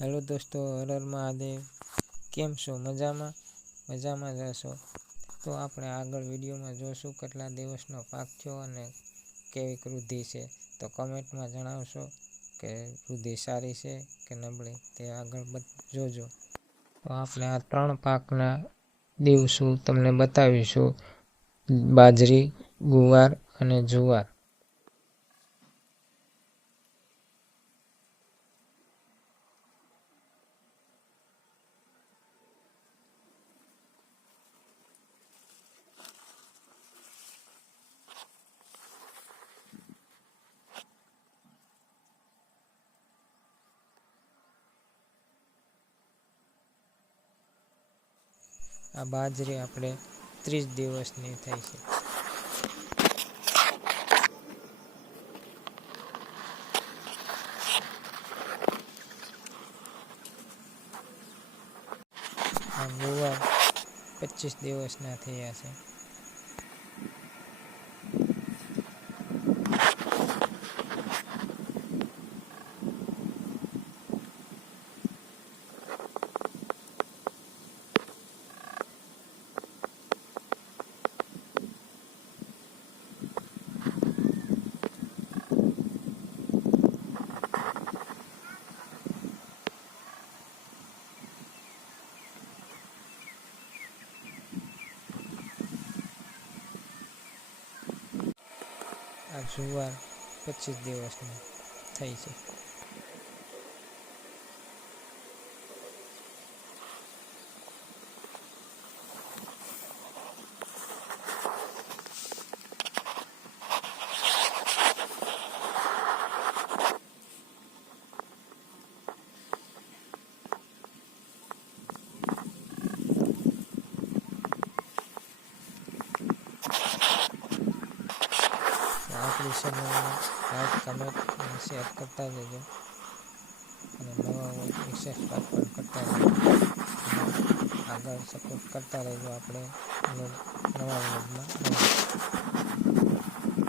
Hello દોસ્તો, હર હર મહાદેવ. કેમ છો? મજામાં જ હશો. તો આપણે આગળ વિડીયોમાં જોશું કેટલા દિવસનો પાક થયો અને કેવી વૃદ્ધિ છે. તો કમેન્ટમાં જણાવશો કે વૃદ્ધિ સારી છે કે નબળી, તે આગળ જોજો. તો આપણે આ 3 પાકના દિવસો તમને બતાવીશું: બાજરી, ગુવાર અને જુવાર. આ બાજરી આપણે 30 દિવસની થઈ છે. આ ગુવાર 25 દિવસના થયા છે. આ જુવાર 25 દિવસની થઈ છે. આપણી ચેનલને લાઈક, કમેન્ટ અને શેર કરતા જજો, અને નવા હોય એ સબસ્ક્રાઈબ પણ કરતા રહેજો. અને આગળ સપોર્ટ કરતા રહેજો. આપણે નવા વ્લોગમાં મળીએ.